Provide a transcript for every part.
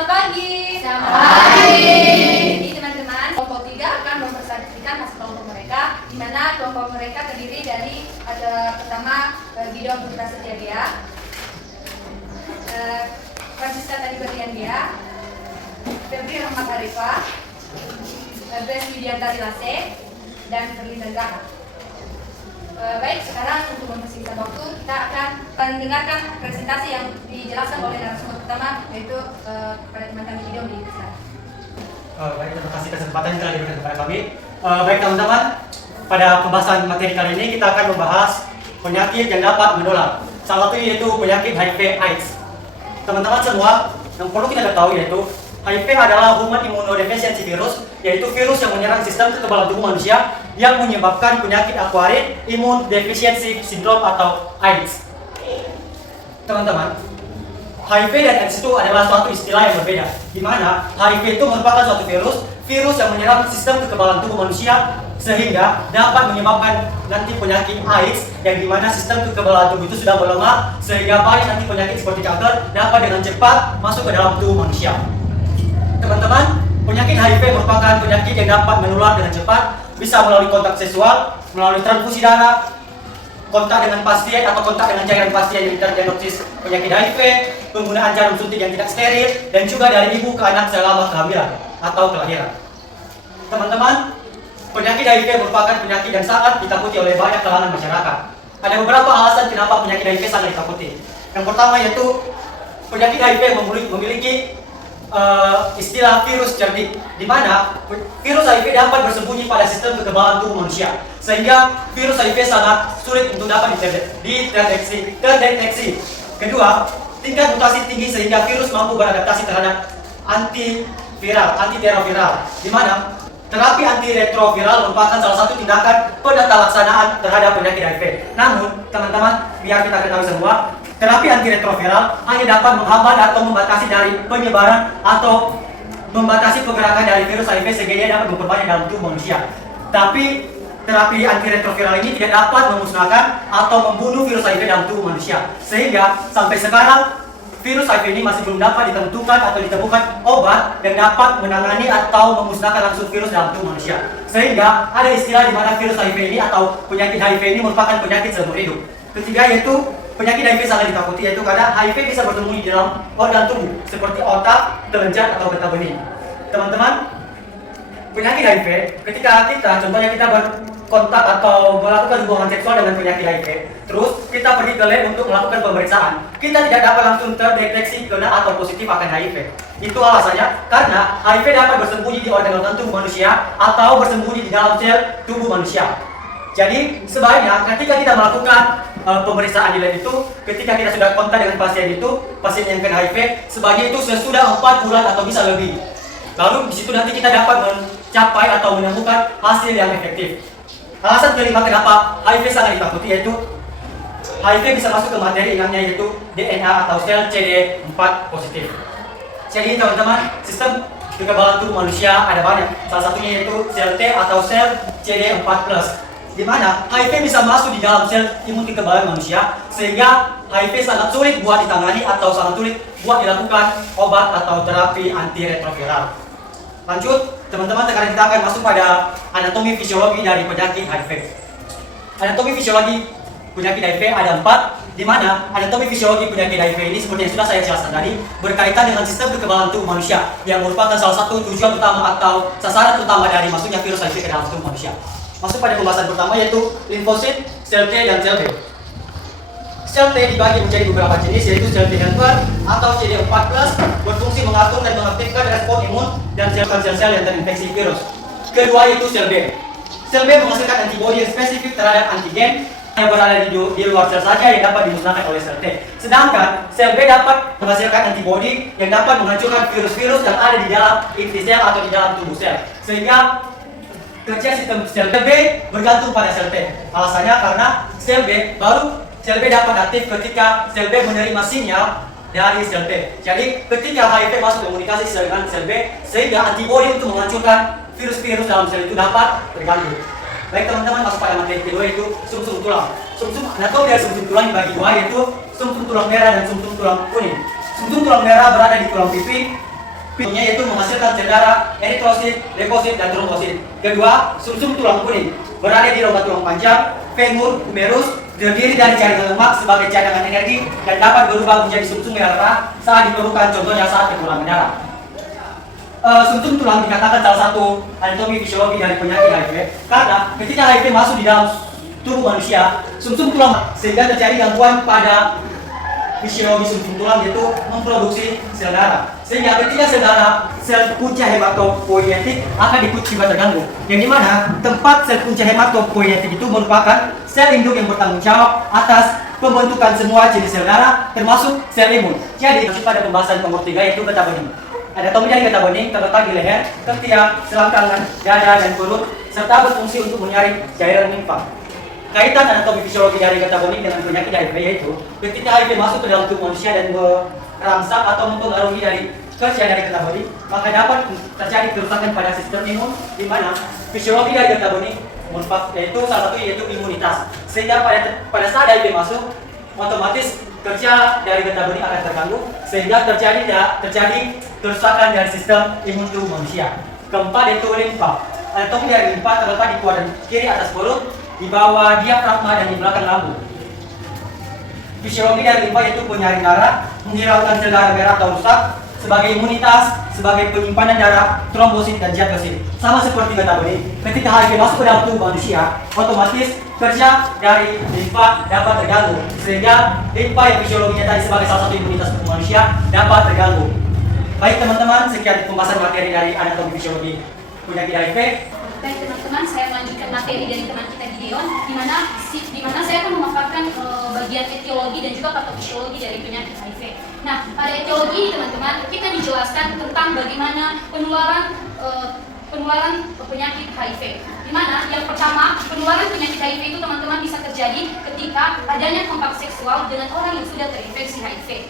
Selamat pagi. Selamat pagi. Jadi teman-teman, kelompok 3 akan mempresentasikan hasil kelompok mereka, di mana kelompok mereka terdiri dari ada pertama Gideon Putra Setiadia, Francisca Tadi Berlian dia, Febri Rahmat Arifah, Bes Widianta Dilase, dan Perlinda Gaha. Baik, sekarang untuk mempersingkat waktu, kita akan mendengarkan presentasi yang dijelaskan oleh narasumber pertama, yaitu pada teman-teman video di slide. Baik, terima kasih kesempatan yang telah diberikan kepada kami. Baik teman-teman, pada pembahasan materi kali ini kita akan membahas penyakit yang dapat menular. Salah satunya yaitu penyakit HIV/AIDS. Teman-teman semua, yang perlu kita ketahui yaitu HIV adalah Human Immunodeficiency Virus, yaitu virus yang menyerang sistem kekebalan tubuh manusia yang menyebabkan penyakit akuarit imun deficiency syndrome atau AIDS. Teman-teman, HIV dan AIDS itu adalah suatu istilah yang berbeda, di mana HIV itu merupakan suatu virus yang menyerang sistem kekebalan tubuh manusia sehingga dapat menyebabkan nanti penyakit AIDS yang dimana sistem kekebalan tubuh itu sudah melemah sehingga baik nanti penyakit seperti kanker dapat dengan cepat masuk ke dalam tubuh manusia. Teman-teman, penyakit HIV merupakan penyakit yang dapat menular dengan cepat, bisa melalui kontak seksual, melalui transfusi darah, kontak dengan pasien atau kontak dengan cairan pasien yang terdiagnosis penyakit HIV, penggunaan jarum suntik yang tidak steril, dan juga dari ibu ke anak selama kehamilan atau kelahiran. Teman-teman, penyakit HIV merupakan penyakit yang sangat ditakuti oleh banyak kalangan masyarakat. Ada beberapa alasan kenapa penyakit HIV sangat ditakuti. Yang pertama yaitu penyakit HIV memiliki istilah virus cerdik, di mana virus HIV dapat bersembunyi pada sistem kekebalan tubuh manusia, sehingga virus HIV sangat sulit untuk dapat terdeteksi. Kedua, tingkat mutasi tinggi sehingga virus mampu beradaptasi terhadap antiretroviral, di mana terapi antiretroviral merupakan salah satu tindakan penata laksanaan terhadap penyakit HIV. Namun, teman-teman, biar kita ketahui semua, terapi antiretroviral hanya dapat menghambat atau membatasi dari penyebaran atau membatasi pergerakan dari virus HIV sehingga dia dapat memperbanyak dalam tubuh manusia. Tapi terapi antiretroviral ini tidak dapat memusnahkan atau membunuh virus HIV dalam tubuh manusia. Sehingga sampai sekarang virus HIV ini masih belum dapat ditentukan atau ditemukan obat yang dapat menangani atau memusnahkan langsung virus dalam tubuh manusia. Sehingga ada istilah di mana virus HIV ini atau penyakit HIV ini merupakan penyakit seumur hidup. Ketiga yaitu penyakit HIV sangat ditakuti yaitu karena HIV bisa bersembunyi di dalam organ tubuh seperti otak, kelenjar, atau getah bening. Teman-teman, penyakit HIV ketika contohnya kita berkontak atau melakukan hubungan seksual dengan penyakit HIV, terus kita pergi ke lab untuk melakukan pemeriksaan, kita tidak dapat langsung terdeteksi kena atau positif akan HIV. Itu alasannya karena HIV dapat bersembunyi di organ-organ tubuh manusia atau bersembunyi di dalam sel tubuh manusia. Jadi sebaiknya ketika kita melakukan pemeriksaan di lab itu, ketika kita sudah kontak dengan pasien yang kena HIV, sebaiknya itu sesudah 4 bulan atau bisa lebih. Lalu di situ nanti kita dapat mencapai atau menemukan hasil yang efektif. Alasan kelima kenapa HIV sangat ditakuti yaitu HIV bisa masuk ke materi inangnya yaitu DNA atau sel CD4 positif. Jadi teman-teman, sistem kekebalan tubuh manusia ada banyak. Salah satunya yaitu sel T atau sel CD4+, di mana HIV bisa masuk di dalam sel imun kekebalan manusia sehingga HIV sangat sulit buat ditangani atau sangat sulit buat dilakukan obat atau terapi antiretroviral. Lanjut, teman-teman, sekarang kita akan masuk pada anatomi fisiologi dari penyakit HIV. Anatomi fisiologi penyakit HIV ada 4, di mana anatomi fisiologi penyakit HIV ini seperti yang sudah saya jelaskan tadi berkaitan dengan sistem kekebalan tubuh manusia yang merupakan salah satu tujuan utama atau sasaran utama dari masuknya virus HIV ke dalam tubuh manusia. Masuk pada pembahasan pertama yaitu limfosit, sel T, dan sel B. Sel T dibagi menjadi beberapa jenis yaitu sel T helper atau CD4+ berfungsi mengatur dan mengaktifkan respon imun dan sel-sel yang terinfeksi virus. Kedua yaitu sel B. Sel B menghasilkan antibodi yang spesifik terhadap antigen yang berada di luar sel saja yang dapat dimusnahkan oleh sel T. Sedangkan sel B dapat menghasilkan antibodi yang dapat menghancurkan virus-virus yang ada di dalam inti sel atau di dalam tubuh sel. Sehingga kerja sistem sel B bergantung pada sel T. Alasannya karena sel B dapat aktif ketika sel B menerima sinyal dari sel T. Jadi ketika HIV masuk komunikasi dengan sel B, sehingga antibodi untuk menghancurkan virus-virus dalam sel itu dapat terganggu. Baik teman-teman, masuk pada materi kedua yaitu sumsum tulang. Anatomi dari sumsum tulang dibagi dua yaitu sumsum tulang merah dan sumsum tulang kuning. Sumsum tulang merah berada di tulang pipi, Fungsinya yaitu menghasilkan sel darah, eritrosit, leukosit, dan trombosit. Kedua, sumsum tulang kuning berada di rongga tulang panjang, femur, humerus, terdiri dari jaringan lemak sebagai cadangan energi dan dapat berubah menjadi sumsum merah saat diperlukan, contohnya saat kekurangan darah. Sumsum tulang dikatakan salah satu anatomi fisiologi dari penyakit HIV karena ketika HIV masuk di dalam tubuh manusia, sumsum tulang sehingga terjadi gangguan pada fisiologi sumsum tulang, yaitu memproduksi sel darah. Sehingga ketika sel punca hematopoietik akan juga terganggu. Yang dimana tempat sel punca hematopoietik itu merupakan sel induk yang bertanggung jawab atas pembentukan semua jenis sel darah, termasuk sel imun. Jadi masuk pada pembahasan nomor 3 yaitu getah bening. Anatomi dari getah bening terletak di leher, ketiak, selangkangan, dada, dan perut, serta berfungsi untuk menyaring cairan limfa. Kaitan anatomi fisiologi dari getah bening dengan penyakit HIV yaitu ketika HIV masuk ke dalam tubuh manusia dan merangsang atau mempengaruhi dari kerja dari getah bening, maka dapat terjadi kerusakan pada sistem imun, di mana fisiologi dari getah bening yaitu salah satu yaitu imunitas. Sehingga pada saat HIV masuk, otomatis kerja dari getah bening akan terganggu sehingga terjadi kerusakan dari sistem imun tubuh manusia. Keempat yaitu limfa. Anatomi dari limfa terletak di kuadran kiri atas perut, di bawah diafragma, dan di belakang lambung. Fisiologi dari limfa yaitu penyaring darah, menghiraukan sel darah merah atau rusak, sebagai imunitas, sebagai penyimpanan darah, trombosit, dan zat besi. Sama seperti getah bening, ketika HIV masuk ke dalam tubuh manusia, otomatis kerja dari limfa dapat terganggu, sehingga limfa yang fisiologinya tadi sebagai salah satu imunitas tubuh manusia dapat terganggu. Baik teman-teman, sekian pembahasan materi dari anatomi fisiologi penyakit HIV. Baik teman-teman, saya melanjutkan materi dari teman kita Gideon, di mana saya akan memaparkan bagian etiologi dan juga patofisiologi dari penyakit HIV. Nah, pada etiologi ini teman-teman, kita dijelaskan tentang bagaimana penularan penyakit HIV. Di mana yang pertama, penularan penyakit HIV itu teman-teman bisa terjadi ketika adanya kontak seksual dengan orang yang sudah terinfeksi HIV.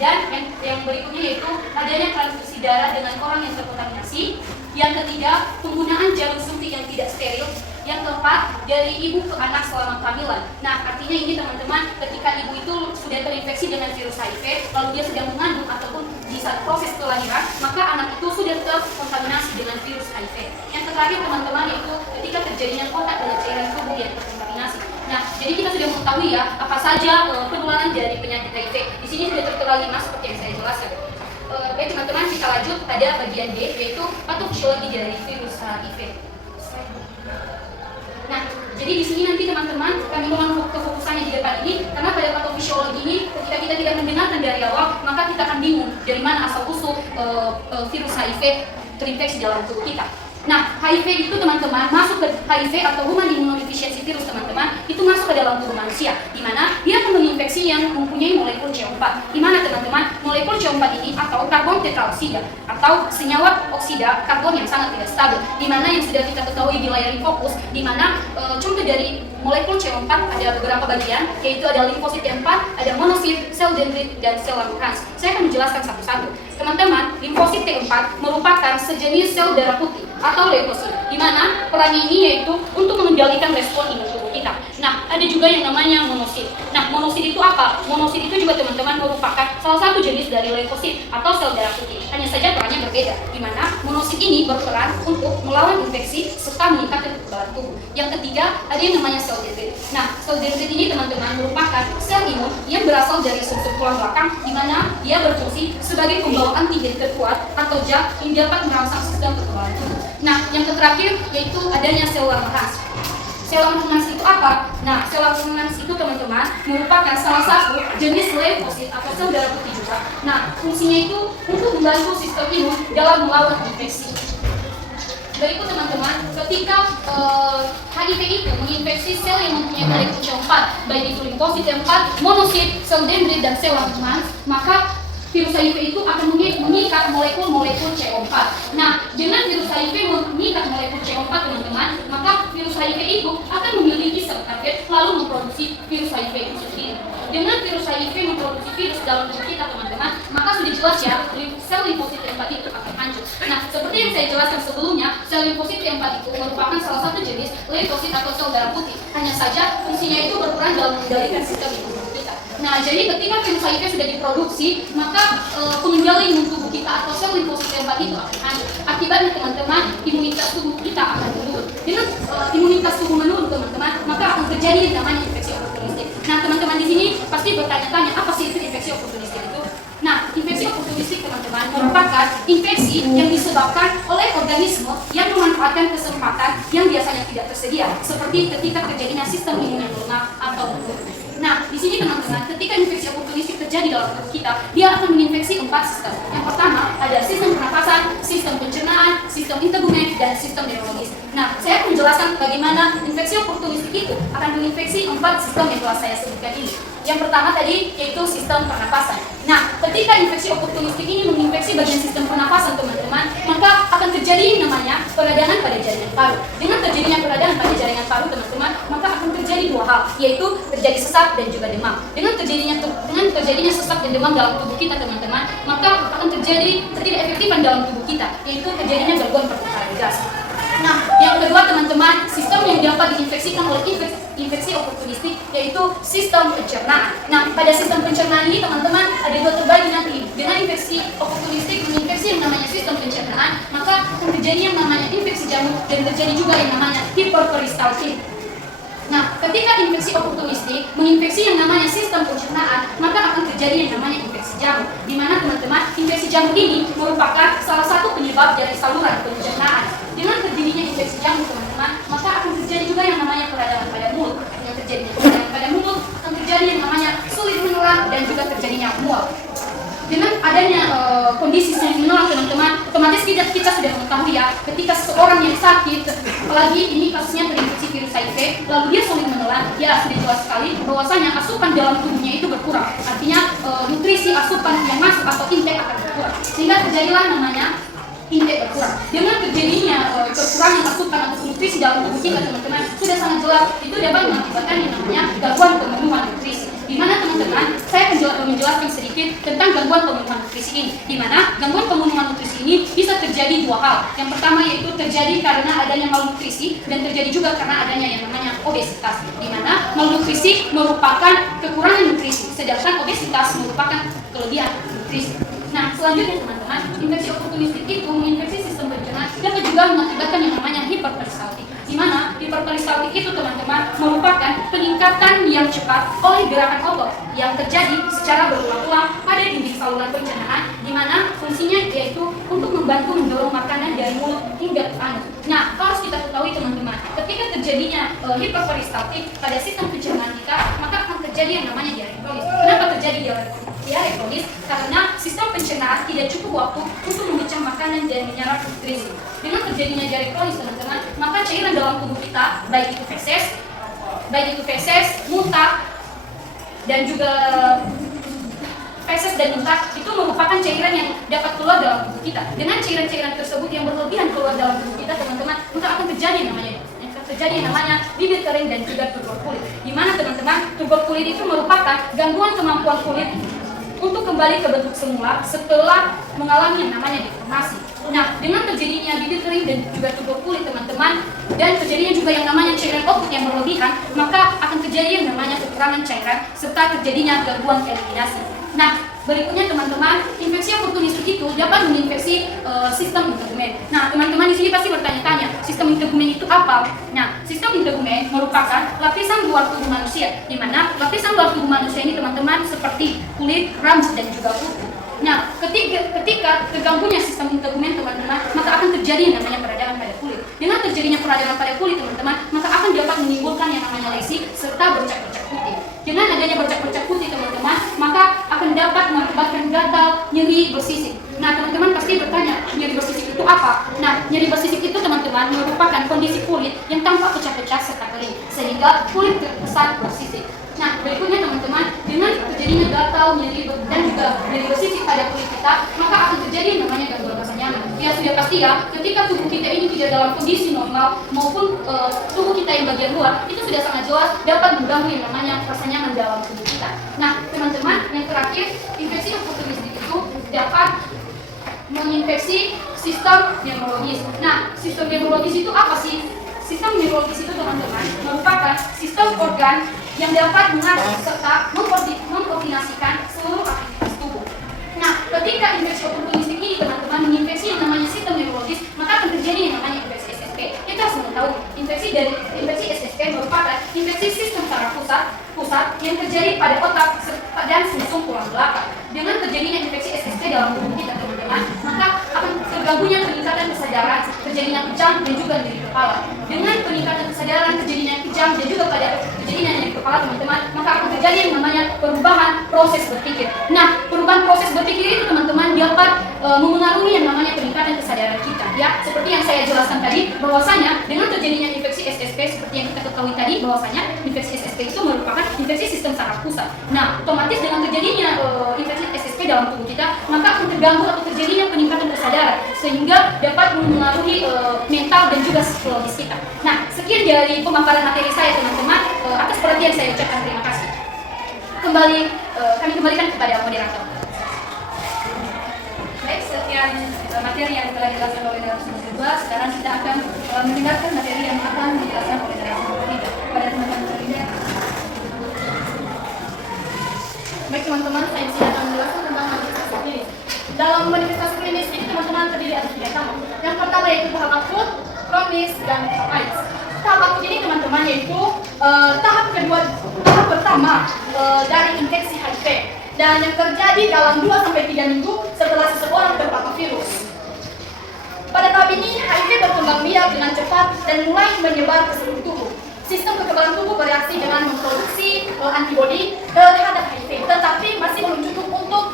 Dan yang berikutnya yaitu adanya transfusi darah dengan orang yang terkontaminasi. Yang ketiga, penggunaan jarum suntik yang tidak steril. Yang keempat, dari ibu ke anak selama kehamilan. Nah, artinya ini teman-teman, ketika ibu itu sudah terinfeksi dengan virus HIV, lalu dia sedang mengandung ataupun di saat proses kelahiran, maka anak itu sudah terkontaminasi dengan virus HIV. Yang terakhir teman-teman, yaitu ketika terjadinya kontak dengan cairan tubuh yang terkontaminasi. Nah, jadi kita sudah mengetahui ya, apa saja penularan dari penyakit HIV. Di sini sudah tertera 5 seperti yang saya jelaskan. Baik teman-teman, kita lanjut pada bagian D, yaitu patofisiologi dari virus HIV. Nah, jadi di sini nanti teman-teman kami mohon kefokusannya di depan ini, karena pada patofisiologi ini ketika kita tidak mendengarkan dari awal, maka kita akan bingung dari mana asal usul virus HIV terinfeksi dalam tubuh kita. Nah, HIV itu teman-teman masuk ke HIV atau Human Immunodeficiency Virus teman-teman, itu masuk ke dalam tubuh manusia, di mana dia akan menginfeksi yang mempunyai molekul CO4. Di mana teman-teman, molekul CO4 ini atau karbon tetraoksida atau senyawa oksida karbon yang sangat tidak stabil, di mana yang sudah kita ketahui di layar fokus, di mana contoh dari molekul CO4 ada beberapa bagian, yaitu ada limfosit T4, ada monosit, sel dendrit, dan sel Langerhans. Saya akan menjelaskan satu-satu. Teman-teman, limfosit T4 merupakan sejenis sel darah putih atau leukosit, di mana perannya ini yaitu untuk mengendalikan respon imun tubuh kita. Nah, ada juga yang namanya monosit. Nah, monosit itu apa? Monosit itu juga teman-teman merupakan salah satu jenis dari leukosit atau sel darah putih. Hanya saja perannya berbeda, di mana monosit ini berperan untuk melawan infeksi serta meningkatkan kekebalan tubuh. Yang ketiga, ada yang namanya sel dendrit. Nah, sel dendrit ini teman-teman merupakan sel imun yang berasal dari sumsum tulang belakang, di mana dia berfungsi sebagai pembawa antigen terkuat atau JAK yang dapat merangsang sistem kekebalan tubuh. Nah, yang terakhir yaitu adanya sel Langerhans. Sel Langerhans itu apa? Nah, sel Langerhans itu teman-teman merupakan salah satu jenis leukosit atau sel darah putih juga. Nah, fungsinya itu untuk membantu sistem imun dalam melawan infeksi. Berikut teman-teman, ketika HIV itu menginfeksi sel yang mempunyai molekul CO4, baik itu limfosit T4, monosit, sel dendrit, dan sel Langerhans, maka virus HIV itu akan mengikat molekul-molekul CO4. Nah, dengan virus HIV mengikat molekul CO4 teman-teman, maka virus HIV itu akan memiliki sel target lalu memproduksi virus HIV itu sendiri. Dengan virus HIV memproduksi virus dalam tubuh kita teman-teman, maka sudah jelas ya, sel limfosit T4 itu akan hancur. Nah, seperti yang saya jelaskan sebelumnya, sel limfosit T4 itu merupakan salah satu jenis leukosit atau sel darah putih. Hanya saja fungsinya itu berperan dalam mengendalikan sistem imun tubuh kita. Nah, jadi ketika virus HIV sudah diproduksi, maka pengendali imun tubuh kita atau sel limfosit pasti bertanya-tanya, apa sih itu infeksi oportunistik itu? Nah, infeksi oportunistik teman-teman merupakan infeksi yang disebabkan oleh organisme yang memanfaatkan kesempatan yang biasanya tidak tersedia, seperti ketika terjadinya sistem imun yang lemah atau menurun. Nah, di sini teman-teman, ketika infeksi oportunistik terjadi dalam tubuh kita, dia akan menginfeksi 4 sistem. Yang pertama, ada sistem pernapasan, sistem pencernaan, sistem integumen, dan sistem neurologis. Nah, saya akan menjelaskan bagaimana infeksi oportunistik itu akan menginfeksi 4 sistem yang telah saya sebutkan ini. Yang pertama tadi yaitu sistem pernapasan. Nah, ketika infeksi oportunistik ini menginfeksi bagian sistem pernapasan teman-teman, maka akan terjadi namanya peradangan pada jaringan paru. Dengan terjadinya peradangan pada jaringan paru teman-teman, maka akan terjadi 2 hal, yaitu terjadi sesak dan juga demam. Dengan terjadinya sesak dan demam dalam tubuh kita teman-teman, maka akan terjadi ketidakefektifan dalam tubuh kita, yaitu terjadinya gangguan pertukaran gas. Nah, yang kedua teman-teman, sistem yang dapat diinfeksikan oleh infeksi oportunistik yaitu sistem pencernaan. Nah, pada sistem pencernaan ini teman-teman ada 2 terbagi nanti. Dengan infeksi oportunistik menginfeksi yang namanya sistem pencernaan, maka akan terjadi yang namanya infeksi jamur dan terjadi juga yang namanya hiperperistaltik. Nah, ketika infeksi oportunistik menginfeksi yang namanya sistem pencernaan, maka akan terjadi yang namanya infeksi jamur. Di mana teman-teman, infeksi jamur ini merupakan salah satu penyebab dari saluran pencernaan. Dengan terjadinya infeksi jamur teman-teman, maka akan terjadi juga yang namanya peradangan pada mulut. Dengan terjadinya peradangan pada mulut, akan terjadi yang namanya sulit menular dan juga terjadinya mual. Dengan adanya kondisi sulit menular teman-teman, otomatis kita sudah mengetahui ya, ketika seseorang yang sakit, apalagi ini kasusnya terinfeksi virus HIV, lalu dia sulit menelan, ya sudah jelas sekali bahwasanya asupan dalam tubuhnya itu berkurang. Artinya nutrisi asupan yang masuk atau intake akan berkurang, sehingga terjadilah namanya intake berkurang. Dengan terjadinya kekurangan asupan atau nutrisi dalam tubuh kita teman-teman, sudah sangat jelas itu dapat mengakibatkan yang namanya gangguan pemenuhan nutrisi. Di mana teman-teman, saya akan menjelaskan sedikit tentang gangguan pemenuhan nutrisi ini. Di mana gangguan pemenuhan nutrisi ini bisa terjadi 2 hal. Yang pertama yaitu terjadi karena adanya malnutrisi dan terjadi juga karena adanya yang namanya obesitas. Di mana malnutrisi merupakan kekurangan nutrisi, sedangkan obesitas merupakan kelebihan nutrisi. Nah, selanjutnya teman-teman, infeksi oportunistik itu menginfeksi sistem pencernaan dapat juga mengakibatkan yang namanya hiperperistaltik. Di mana hiperperistaltik itu teman-teman merupakan peningkatan yang cepat oleh gerakan otot yang terjadi secara berulang-ulang pada dinding saluran pencernaan, di mana fungsinya yaitu untuk membantu mendorong makanan dari mulut hingga ke anus. Nah, harus kita ketahui teman-teman, ketika terjadinya hiperperistaltik pada sistem pencernaan kita, maka akan terjadi yang namanya diare kronis. Kenapa terjadi diare kronis? Karena sistem pencernaan tidak cukup waktu untuk memecah makanan dan menyerap nutrisi. Dengan terjadinya diare kronis teman-teman, maka cairan dalam tubuh kita, baik itu feses, muntah, dan juga feses dan muntah itu merupakan cairan yang dapat keluar dalam tubuh kita. Dengan cairan-cairan tersebut yang berlebihan keluar dalam tubuh kita teman-teman, maka akan terjadi yang namanya bibir kering dan juga turgor kulit. Di mana teman-teman, turgor kulit itu merupakan gangguan kemampuan kulit untuk kembali ke bentuk semula setelah mengalami yang namanya deformasi. Nah, dengan terjadinya bibir kering dan juga turgor kulit teman-teman, dan terjadinya juga yang namanya cairan output yang berlebihan, maka akan terjadi yang namanya kekurangan cairan serta terjadinya gangguan eliminasi. Nah, berikutnya teman-teman, infeksi oportunistik itu dapat menginfeksi sistem integumen. Nah, teman-teman di sini pasti bertanya-tanya, sistem integumen itu apa? Nah, sistem integumen merupakan lapisan luar tubuh manusia, di mana lapisan luar tubuh manusia ini teman-teman seperti kulit, rambut, dan juga kuku. Nah, ketika terganggunya sistem integumen teman-teman, maka akan terjadi yang namanya peradangan pada kulit. Dengan terjadinya peradangan pada kulit teman-teman, maka akan dapat menimbulkan yang namanya lesi serta bercak-bercak putih. Dengan adanya bercak-bercak putih teman-teman, maka akan dapat mengakibatkan gatal, nyeri, bersisik. Nah, teman-teman pasti bertanya, nyeri bersisik itu apa? Nah, nyeri bersisik itu teman-teman merupakan kondisi kulit yang tampak pecah-pecah serta kering, sehingga kulit terkesan bersisik. Nah, berikutnya teman-teman, dengan terjadinya gatal, nyeri, dan juga nyeri bersisik pada kulit kita, maka akan terjadi yang namanya gangguan rasa nyaman. Ya sudah pasti ya, ketika tubuh kita ini tidak dalam kondisi normal maupun tubuh kita yang bagian luar, itu sudah sangat jelas dapat mengganggu yang namanya rasa nyaman dalam tubuh kita. Nah, teman-teman, yang terakhir, infeksi oportunistik itu dapat menginfeksi sistem neurologis. Nah, sistem neurologis itu apa sih? Sistem neurologis itu teman-teman merupakan sistem organ yang dapat mengatur serta mengkoordinasikan seluruh aktivitas tubuh. Nah, ketika infeksi oportunistik ini teman-teman menginfeksi yang namanya sistem neurologis, maka akan terjadi yang namanya infeksi SSP. Kita harus mengetahui infeksi SSP merupakan infeksi sistem saraf pusat yang terjadi pada otak dan sumsum tulang belakang. Dengan terjadinya infeksi SST dalam tubuh kita teman-teman, maka akan terganggunya peningkatan kesadaran, terjadinya kejang dan juga nyeri kepala. Dengan peningkatan kesadaran, terjadinya kejang dan juga pada terjadinya nyeri kepala teman-teman, maka akan terjadi yang namanya perubahan proses berpikir. Nah, perubahan proses berpikir itu teman-teman dapat memengaruhi yang namanya peningkatan kesadaran kita. Ya, seperti yang saya jelaskan tadi, bahwasanya dengan terjadinya infeksi SSP seperti yang kita ketahui tadi, bahwasanya infeksi SSP itu merupakan infeksi sistem saraf pusat. Nah, otomatis dengan terjadinya infeksi SSP dalam tubuh kita, maka akan terganggu atau terjadinya peningkatan kesadaran sehingga dapat memengaruhi mental dan juga psikologis kita. Nah, sekian dari pemaparan materi saya teman-teman. Atas perhatian saya ucapkan terima kasih. Kami kembalikan kepada moderator. Baik, sekian materi yang telah dijelaskan oleh narasumber kedua. Sekarang kita akan mendengarkan materi yang akan dijelaskan oleh narasumber ketiga. Pada teman-teman terlibat. Baik teman-teman, saya di sini akan menjelaskan tentang manifestasi klinis. Dalam manifestasi klinis ini teman-teman terdiri atas 3 tahap. Yang pertama yaitu tahap akut, kronis, dan tahap AIDS. Tahap akut ini teman-teman yaitu tahap pertama dari infeksi HIV dan yang terjadi dalam 2-3 minggu setelah seseorang terpapar virus. Pada tahap ini HIV berkembang biak dengan cepat dan mulai menyebar ke seluruh tubuh. Sistem kekebalan tubuh bereaksi dengan memproduksi antibodi terhadap HIV, tetapi masih belum cukup untuk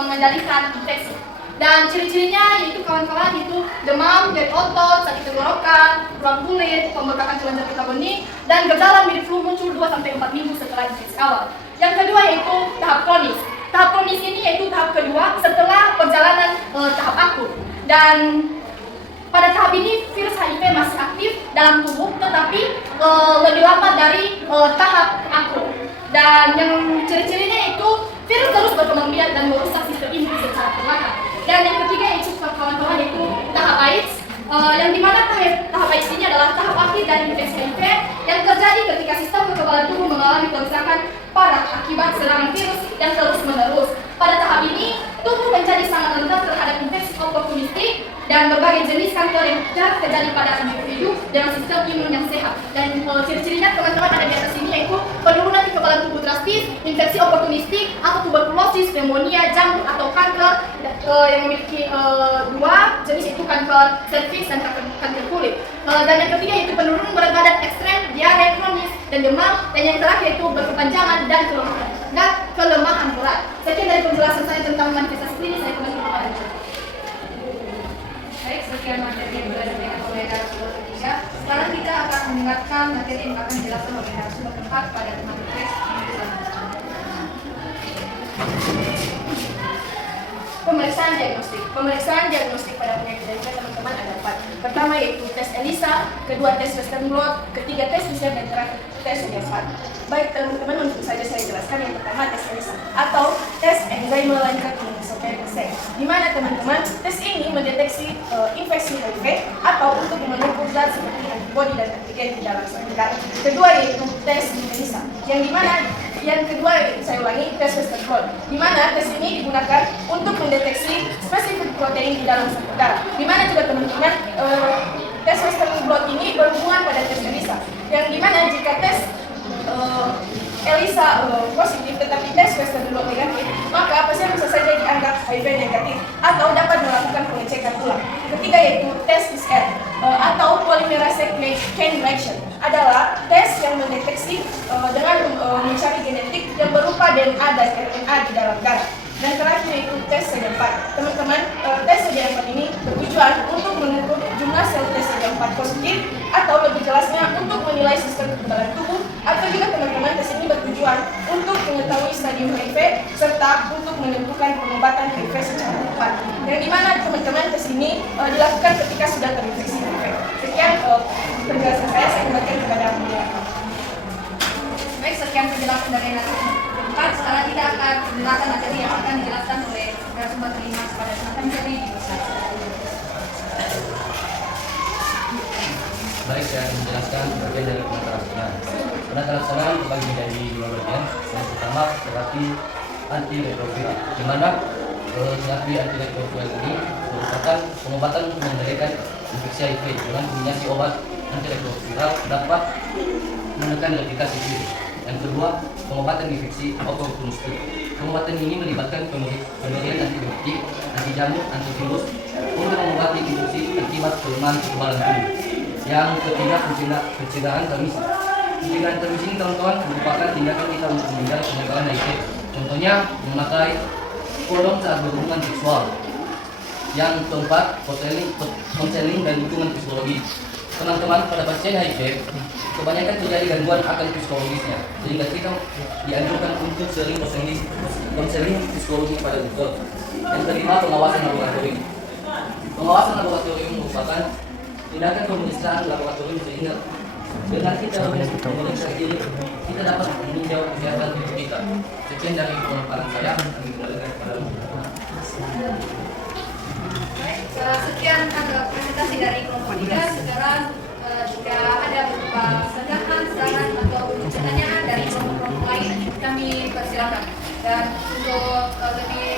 mengendalikan infeksi. Dan ciri-cirinya yaitu kawan-kawan itu demam, nyeri otot, sakit tenggorokan, ruam kulit, pembekakan kelenjar getah bening, dan gejala mirip flu muncul 2-4 minggu setelah infeksi awal. Yang kedua yaitu tahap kronis. Tahap kronis ini yaitu tahap kedua setelah perjalanan tahap akut. Dan pada tahap ini virus HIV masih aktif dalam tubuh, tetapi lebih lambat dari tahap akut. Dan yang ciri-cirinya yaitu virus terus berkembang biak dan merusak sistem imun secara perlahan. Dan yang ketiga yaitu kawan-kawan yaitu tahap AIDS, yang dimana tahap AIDS ini adalah tahap akhir dari infeksi HIV yang terjadi ketika sistem kekebalan tubuh mengalami kerusakan parah akibat serangan virus yang terus-menerus. Pada tahap ini, tubuh menjadi sangat rentan terhadap infeksi oportunistik dan berbagai jenis kanker yang jarang terjadi pada individu dengan sistem imun yang sehat. Dan ciri-cirinya teman-teman ada di atas ini yaitu penurunan kekebalan tubuh drastis, infeksi oportunistik atau tuberkulosis, pneumonia, jamur atau kanker yang memiliki 2 jenis yaitu kanker serviks dan kanker kulit. Dan yang ketiga yaitu penurunan berat badan ekstrem, diare kronis dan demam, dan yang terakhir yaitu berkepanjangan dan kelemahan berat. Sekian dari penjelasan saya tentang manifestasi klinis. Saya kembali kepada Anda. Baik, sekian materi yang telah diberikan oleh narasumber ketiga. Sekarang kita akan mendengarkan materi yang akan dijelaskan oleh narasumber keempat pada teman tes. Pemeriksaan diagnostik pada penyakit HIV teman-teman ada 4. Pertama yaitu tes ELISA, kedua tes Western blot, ketiga tes PCR, dan terakhir tes Udiapan. Baik teman-teman, untuk saja saya jelaskan yang pertama tes ELISA atau tes enzim lancar immunosorbent assay. Di mana teman-teman tes ini mendeteksi infeksi HIV atau untuk mengukur zat seperti antibodi dan antigen di dalam sel darah. Kedua yaitu tes ELISA, yang kedua saya ulangi tes Western blot, di mana tes ini digunakan untuk mendeteksi spesifik protein di dalam sel darah. Di mana juga teman-teman tes Western blot ini berhubungan pada tes ELISA, yang dimana jika tes ELISA positif tetapi tes Western blot negatif, maka pasien bisa saja dianggap HIV negatif atau dapat melakukan pengecekan ulang. Ketiga yaitu tes PCR atau polymerase chain reaction, adalah tes yang mendeteksi dengan mencari genetik yang berupa DNA dan RNA di dalam darah. Dan terakhir yaitu tes CD4. Teman-teman, tes CD4 ini bertujuan untuk mengukur jumlah sel tes CD4 positif atau lebih jelasnya untuk menilai sistem kekebalan tubuh, atau juga teman-teman tes ini bertujuan untuk mengetahui stadium HIV serta untuk menentukan pengobatan HIV secara tepat. Yang dimana teman-teman tes ini dilakukan ketika sudah terinfeksi HIV. Sekian penjelasan saya kembalikan kepada moderator. Baik, sekian penjelasan dari narasumber keempat. Sekarang kita akan mendengarkan materi yang akan dijelaskan oleh narasumber kelima kepada teman-teman jadi Baik, saya akan menjelaskan bagian dari penata laksanaan. Penata laksanaan terbagi menjadi 2 bagian. Yang pertama terapi antiretroviral, di mana terapi antiretroviral ini merupakan pengobatan untuk mengendalikan infeksi HIV dengan kombinasi obat antiretroviral dapat menekan replikasi virus. Yang kedua, pengobatan infeksi oportunistik. Pengobatan ini melibatkan pemberian antibiotik, anti jamur, antivirus untuk mengobati infeksi akibat kelemahan kekebalan tubuh. Yang ketiga, pencegahan transmisi. Pencegahan transmisi ini teman-teman merupakan tindakan kita untuk menghindari penyebaran HIV. Contohnya memakai kondom saat berhubungan seksual. Yang keempat, konseling dan dukungan psikologi. Teman-teman, pada pasien HIV, kebanyakan terjadi gangguan akan psikologisnya, sehingga kita dianjurkan untuk sering konseling psikologi pada dokter. Yang kelima, pengawasan laboratorium. Pengawasan laboratorium merupakan tindakan pemeriksaan laboratorium sehingga dengan kita memeriksa diri, kita dapat meninjau kesehatan tubuh kita. Sekian dari pemaparan saya. Kami kembalikan kepada Sekian presentasi dari kelompok 3. Sekarang jika ada beberapa pertanyaan, saran atau pertanyaan dari kelompok lain, kami persilakan. Dan untuk lebih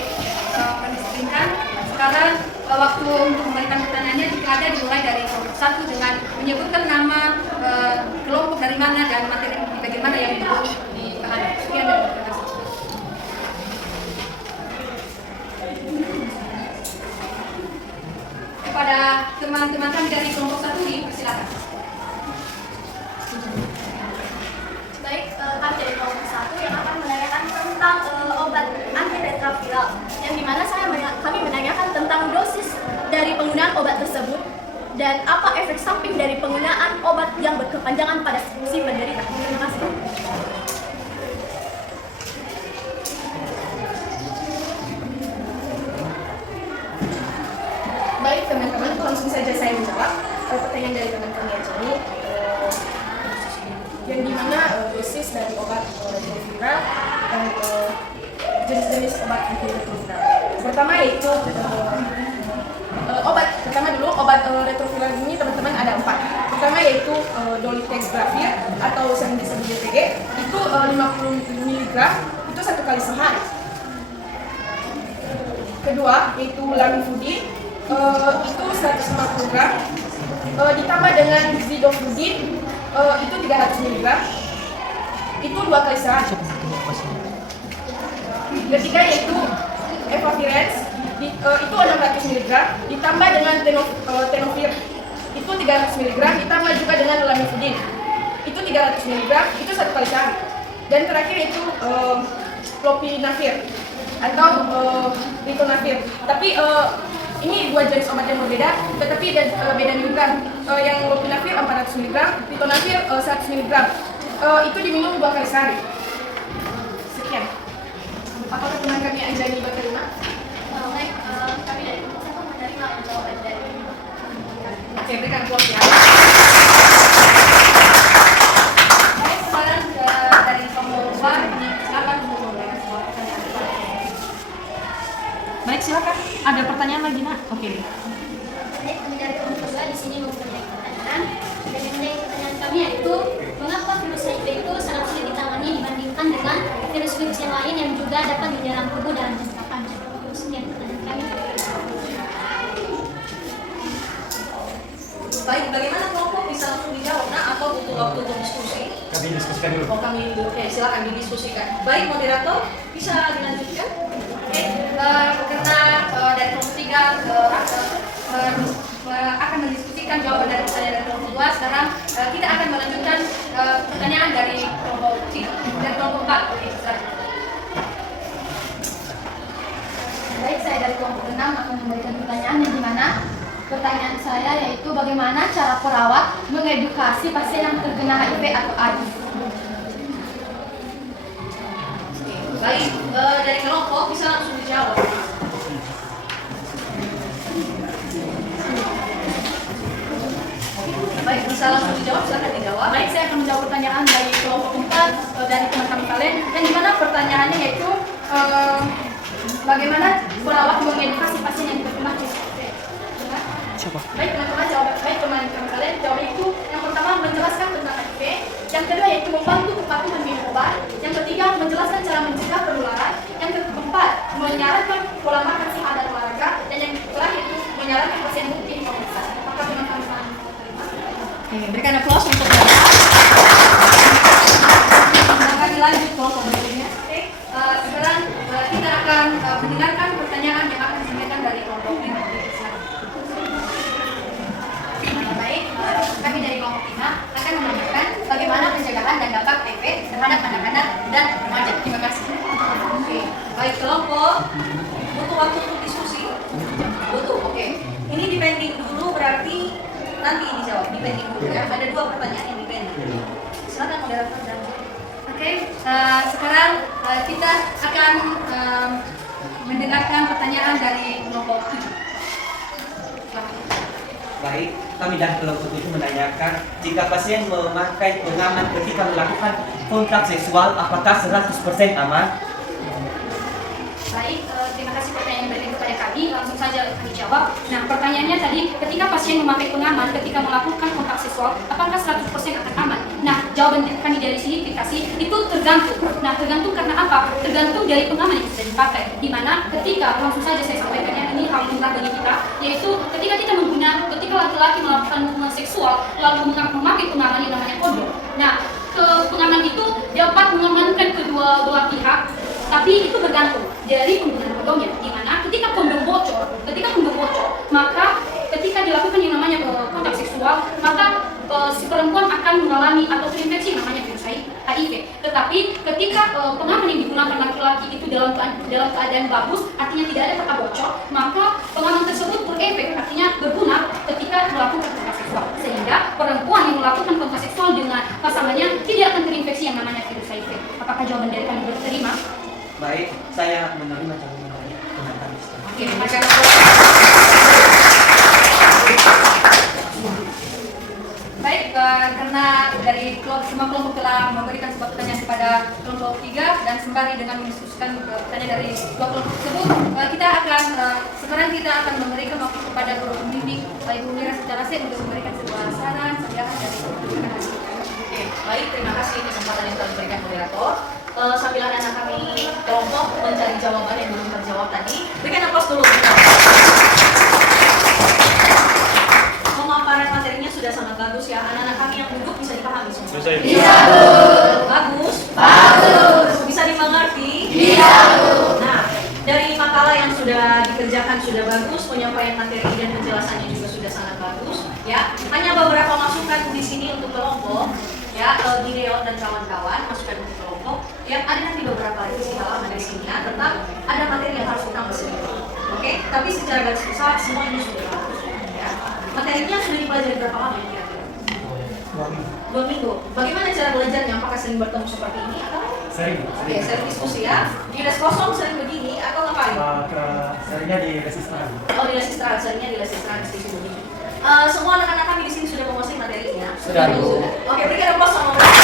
mendisiplinkan, sekarang waktu untuk memberikan pertanyaannya jika ada dimulai dari kelompok 1 dengan menyebutkan nama kelompok dari mana dan materi bagaimana yang dibahas. Sekian dan terima kasih. Kepada teman-teman kami dari kelompok 1 dipersilakan. Baik, kami dari kelompok 1 yang akan menanyakan tentang obat antiretroviral, yang dimana kami menanyakan tentang dosis dari penggunaan obat tersebut dan apa efek samping dari penggunaan obat yang berkepanjangan pada si penderita. Terima kasih. Baik teman-teman, langsung saja saya menjawab pertanyaan dari teman kami ini, yang dimana dosis dari obat retroviral dan jenis-jenis obat antiretroviral. Pertama yaitu obat retroviral ini teman-teman ada 4. Pertama yaitu dolutegravir atau sering disebut DTG, itu 50 mg itu 1 kali sehari. Kedua yaitu lamivudin, itu 150 gram, ditambah dengan zidofudin, itu 300 mg, itu 2 kali sehari. Ketiga yaitu efavirenz, itu 600 mg, ditambah dengan tenofir, itu 300 mg, ditambah juga dengan lamivudin, itu 300 mg, itu 1 kali sehari. Dan terakhir yaitu lopinavir atau ritonavir. Tapi ini 2 jenis obat yang berbeda, tetapi beda miligram. Yang lopinavir 400 mg, ritonavir 100 mg. Itu diminum 2 kali sehari. Sekian. Apakah teman kami Anjani berterima? Baik, kami dari kelompok 1 menerima jawaban dari Oke, berikan aplaus ya. Baik, sekarang dari kelompok 2, silakan untuk memberikan sebuah pertanyaan. Baik, silakan. Ada pertanyaan lagi, Nak? Oke. Baik, kami dari kelompok 2 di sini mempunyai pertanyaan. Dan pertanyaan kami yaitu, mengapa virus HIV itu sangat sulit ditangani dibandingkan dengan virus-virus yang lain yang juga dapat menyerang tubuh dalam jangka panjang? Sekian pertanyaan kami. Baik, bagaimana kelompok bisa langsung dijawab, nah, atau butuh waktu untuk diskusi? Kami diskusikan dulu. Oh, kami oke, silakan didiskusikan. Baik, moderator bisa dilanjutkan. Oke, karena dari kelompok 3 akan mendiskusikan jawaban dari pertanyaan dari kelompok 2. Sekarang kita akan melanjutkan pertanyaan dari kelompok 3 dan kelompok 4. Oke, silakan. Baik, saya dari kelompok 6 akan memberikan pertanyaan yang dimana pertanyaan saya yaitu bagaimana cara perawat mengedukasi pasien yang terkena HIV atau AIDS. Baik, dari kelompok bisa langsung dijawab. Baik, bisa langsung dijawab, silakan dijawab. Baik, saya akan menjawab pertanyaan dari kelompok 4 dari teman-teman kalian, yang dimana pertanyaannya yaitu bagaimana perawat mengedukasi pasien yang terkena HIV. Baik teman-teman, kalian jawab itu yang pertama menjelaskan tentang HIV, yang kedua yaitu membantu kepatuhan minum obat, yang ketiga menjelaskan cara mencegah penularan, yang keempat menyarankan pola makan sehat dan olahraga, dan yang terakhir itu menyarankan pasien mungkin pemeriksaan. Apakah teman-teman Oke, berikan aplaus untuk mereka. pending dulu ya. Ada 2 pertanyaan yang pending. Silakan moderator dan. Oke, sekarang kita akan mendengarkan pertanyaan dari kelompok 7. Baik, kami dan kelompok itu menanyakan jika pasien memakai pengaman ketika melakukan kontak seksual, apakah 100% aman? Baik, terima kasih pertanyaan yang diberikan kepada kami. Langsung saja kami jawab. Nah, pertanyaannya tadi, ketika pasien memakai pengaman ketika melakukan kontak seksual, apakah 100% akan aman? Nah, jawaban kami dari sini dikasih itu tergantung. Nah, tergantung karena apa? Tergantung dari pengaman yang sudah dipakai. Dimana ketika, langsung saja saya sampaikannya, ini hal lumrah bagi kita, yaitu ketika ketika laki-laki melakukan hubungan seksual, lalu memakai pengaman yang namanya kondom. Nah, pengaman itu dapat mengamankan kedua belah pihak, tapi itu bergantung dari penggunaan kondomnya. Dimana ketika kondom bocor, maka ketika dilakukan yang namanya kontak seksual, maka si perempuan akan mengalami atau terinfeksi yang namanya virus HIV. Tetapi ketika pengaman yang digunakan laki-laki itu dalam keadaan bagus, artinya tidak ada kata bocor, maka pengaman tersebut berefek, artinya berguna ketika melakukan kontak seksual. Sehingga perempuan yang melakukan kontak seksual dengan pasangannya tidak akan terinfeksi yang namanya virus HIV. Apakah jawaban dari kami diterima? Baik, saya menerima jawaban dari teman-teman. Oke, terima kasih. Baik, karena dari semua kelompok telah memberikan sebuah pertanyaan kepada kelompok 3 dan sembari dengan mendiskusikan pertanyaan dari 2 kelompok tersebut, sekarang kita akan memberikan waktu kepada guru pembimbing Ibu Mira secara untuk memberikan sebuah saran, sediaan dari terima kasih. Oke, baik, terima kasih kesempatan yang telah diberikan moderator. Sambil anak-anak kami kelompok mencari jawaban yang belum terjawab tadi, berikan aplaus dulu. Pemaparan materinya sudah sangat bagus ya. Anak-anak kami yang duduk bisa dipahami semua. Bisa. Bagus. Bisa dimengerti. Nah, dari makalah yang sudah dikerjakan sudah bagus, penyampaian materi dan penjelasannya juga sudah sangat bagus ya. Hanya beberapa masukan di sini untuk kelompok ya, Gideon dan kawan-kawan, masukan untuk kelompok yang ada nanti beberapa revisi halaman di sini ya, tentang ada materi yang harus kita sedikit. Oke, tapi secara garis besar semua ini sudah bagus ya. Materinya sudah dipelajari berapa lama ya kira-kira? 2 minggu. Bagaimana cara belajarnya? Apakah sering bertemu seperti ini atau? Sering. Oke, sering diskusi ya. Di les kosong sering begini atau ngapain? Seringnya di resistan. Oh, di les istirahat, seringnya di les istirahat diskusi begini. Semua anak-anak kami di sini sudah menguasai materinya. Sudah, Bu. Oke, berikan aplaus sama mereka.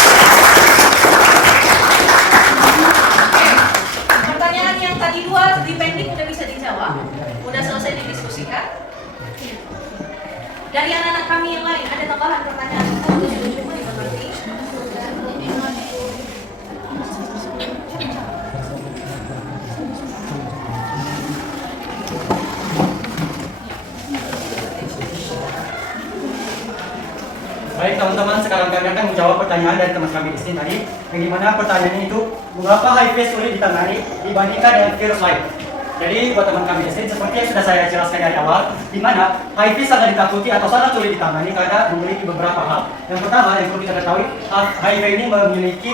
Oke, pertanyaan yang tadi 2 di pending udah bisa dijawab, udah selesai didiskusikan. Dari anak-anak kami yang lain ada tambahan pertanyaan atau sudah cuma dimengerti? Baik teman-teman, sekarang kami akan menjawab pertanyaan dari teman kami di sini tadi. Yang dimana pertanyaannya itu, mengapa HIV sulit ditangani dibandingkan dengan virus lain? Jadi buat teman kami di sini, seperti yang sudah saya jelaskan dari awal, di mana HIV sangat ditakuti atau sangat sulit ditangani karena memiliki beberapa hal. Yang pertama yang perlu kita ketahui, HIV ini memiliki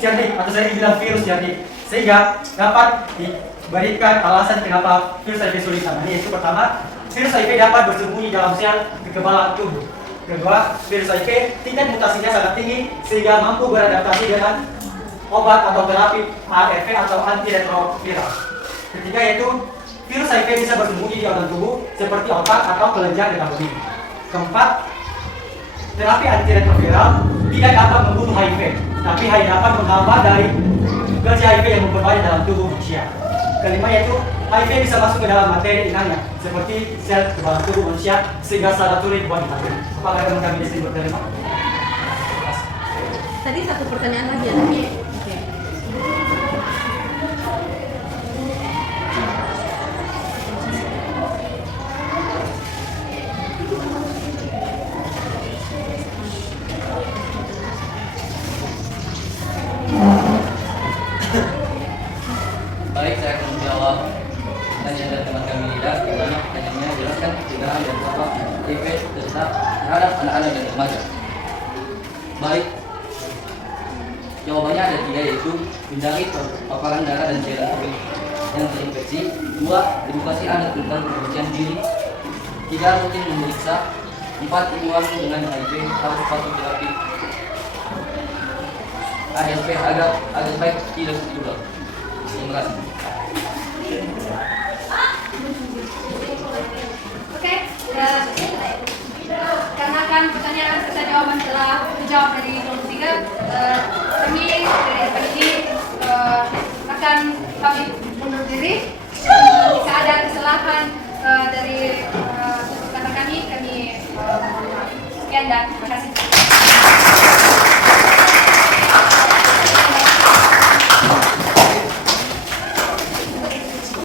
jernih atau saya bilang virus jernih, sehingga dapat diberikan alasan kenapa virus HIV sulit ditangani. Yaitu pertama, virus HIV dapat bersembunyi dalam sel kekebalan tubuh. Kedua, virus HIV tingkat mutasinya sangat tinggi sehingga mampu beradaptasi dengan obat atau terapi ARV atau antiretroviral. Ketiga yaitu virus HIV bisa bersembunyi di organ tubuh seperti otak atau kelenjar getah bening. Keempat, terapi antiretroviral tidak dapat membunuh HIV, tapi hanya dapat menghambat dari virus HIV yang berbahaya dalam tubuh manusia. Kelima yaitu HIV bisa masuk ke dalam materi inangnya seperti sel kekebalan tubuh manusia sehingga sangat sulit buat ditangani. Apakah teman kami di sini berterima? Tadi satu pertanyaan lagi ya. Oke. Baik, saya akan menjawab pertanyaan dari teman kami Lida, di mana pertanyaannya jelaskan pencegahan dan dampak HIV terhadap anak-anak dan remaja. Baik, jawabannya ada 3, yaitu hindari paparan darah dan cairan tubuh yang terinfeksi. 2, edukasi anak tentang kebersihan diri. 3, rutin memeriksa 4. Ilmuwan dengan HIV harus patuh terapi ASP agar baik tidak tertular. Terima kasih. Oke, karena kan pertanyaan serta jawaban telah dijawab dari kelompok 3, kami dari FPD akan pamit mundur diri. Jika ada kesalahan dari rekan kami sekian dan terima kasih.